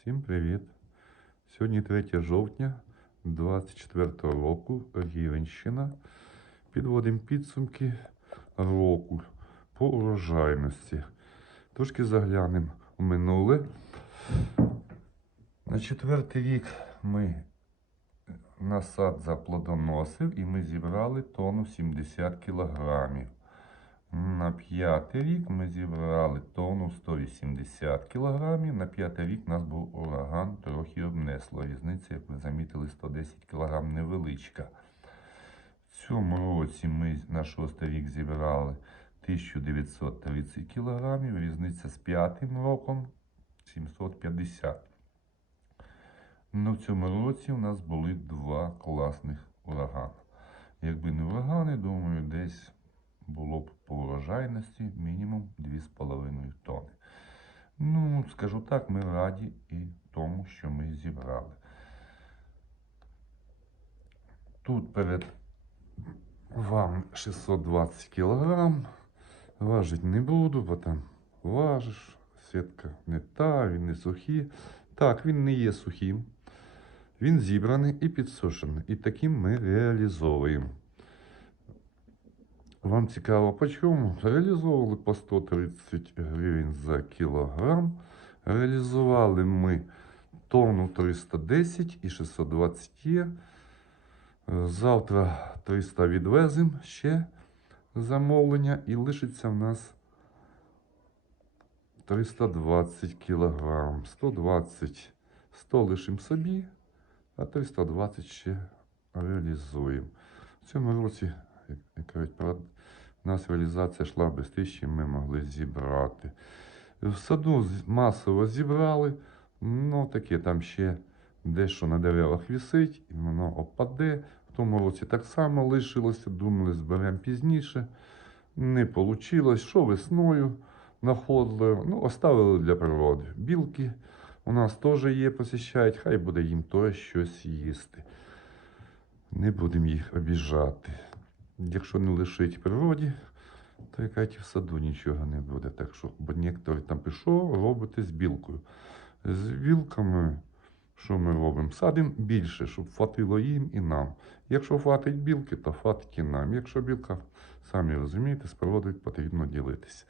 Всім привіт! Сьогодні 3 жовтня 24 року, Рівенщина. Підводимо підсумки року по урожайності. Трошки заглянемо у минуле. На четвертий рік ми насад заплодоносив і ми зібрали тонну 70 кілограмів. На п'ятий рік ми зібрали тонну 180 кілограмів. На п'ятий рік нас був ураган, трохи обнесло. Різниця, як ви замітили, 110 кілограм невеличка. В цьому році ми на шостий рік зібрали 1930 кілограмів. Різниця з п'ятим роком 750. Ну, в цьому році у нас були два класних урагани. Якби не урагани, думаю, урожайності мінімум 2,5 тонни. Ну, скажу так, ми раді і тому, що ми зібрали. Тут перед вам 620 кілограм. Важить не буду, бо там важиш, сітка не та, він не сухий. Так, він не є сухим. Він зібраний і підсушений. І таким ми реалізовуємо. Вам цікаво по чому? Реалізовували по 130 гривень за кілограм. Реалізували ми тонну 310 і 620 є. Завтра 300 відвеземо ще замовлення і лишиться в нас 320 кілограм. 120 100 лишимо собі, а 320 ще реалізуємо. В цьому році у нас реалізація йшла без тисячі, ми могли зібрати. В саду масово зібрали, ну таке там ще дещо на деревах висить, і воно опаде. В тому році так само лишилося, думали, зберемо пізніше. Не вийшло. Що весною знаходили, ну, оставили для природи. Білки у нас теж є, посіщають, хай буде їм теж щось їсти. Не будемо їх обіжати. Якщо не лишить природі, то якась в саду нічого не буде. Так що, бо некоторі там пішов, робите з білкою. З білками, що ми робимо? Садимо більше, щоб хватило їм і нам. Якщо хватить білки, то хватить і нам. Якщо білка, самі розумієте, з природою потрібно ділитися.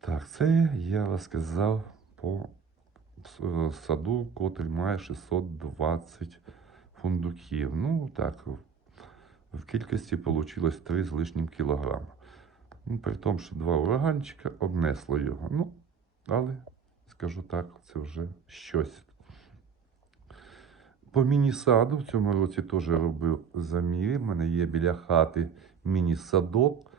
Так, це я розказав по саду, котрий має 620 фундуків. Ну, так, в кількості вийшло 3 з лишнім кілограма. Ну, при тому, що два ураганчика обнесло його. Ну, але, скажу так, це вже щось. По міні-саду в цьому році теж робив заміри. У мене є біля хати міні-садок.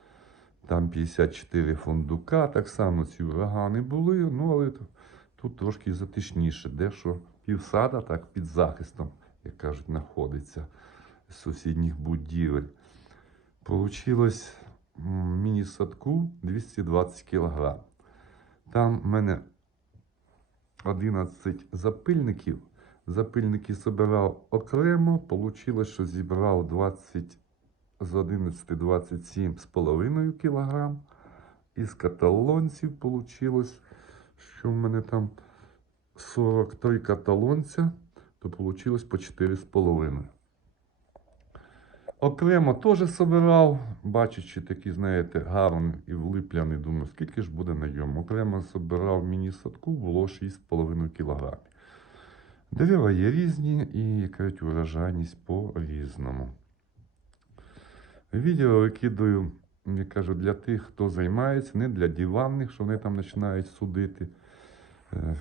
Там 54 фундука. Так само ці урагани були. Ну, але тут, трошки затишніше, дещо півсада так під захистом, як кажуть, знаходиться сусідніх будівель. Получилось міні-садку 220 кг. Там в мене 11 запильників. Запильники збирав окремо. Получилось, що зібрав 20 з 11 27 з половиною кг. Із каталонців получилось, що в мене там 43 каталонця, то получилось по 4,5. Окремо теж собирав, бачачи такі, знаєте, гарний і влипляний, думаю, скільки ж буде на ньому. Окремо собирав міні-садку, було 6,5 кг. Дерева є різні і якась урожайність по-різному. Відео викидаю, я кажу, для тих, хто займається, не для диванних, що вони там починають судити. Е,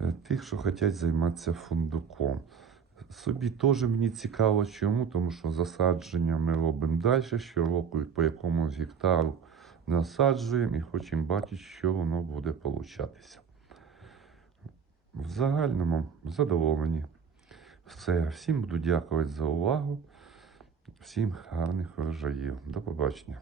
е, Тих, що хочуть займатися фундуком. Собі теж мені цікаво, чому, тому що засадження ми робимо далі, щороку по якомусь гектару насаджуємо і хочемо бачити, що воно буде получатися. В загальному задоволені. Все. Всім буду дякувати за увагу. Всім гарних врожаїв. До побачення.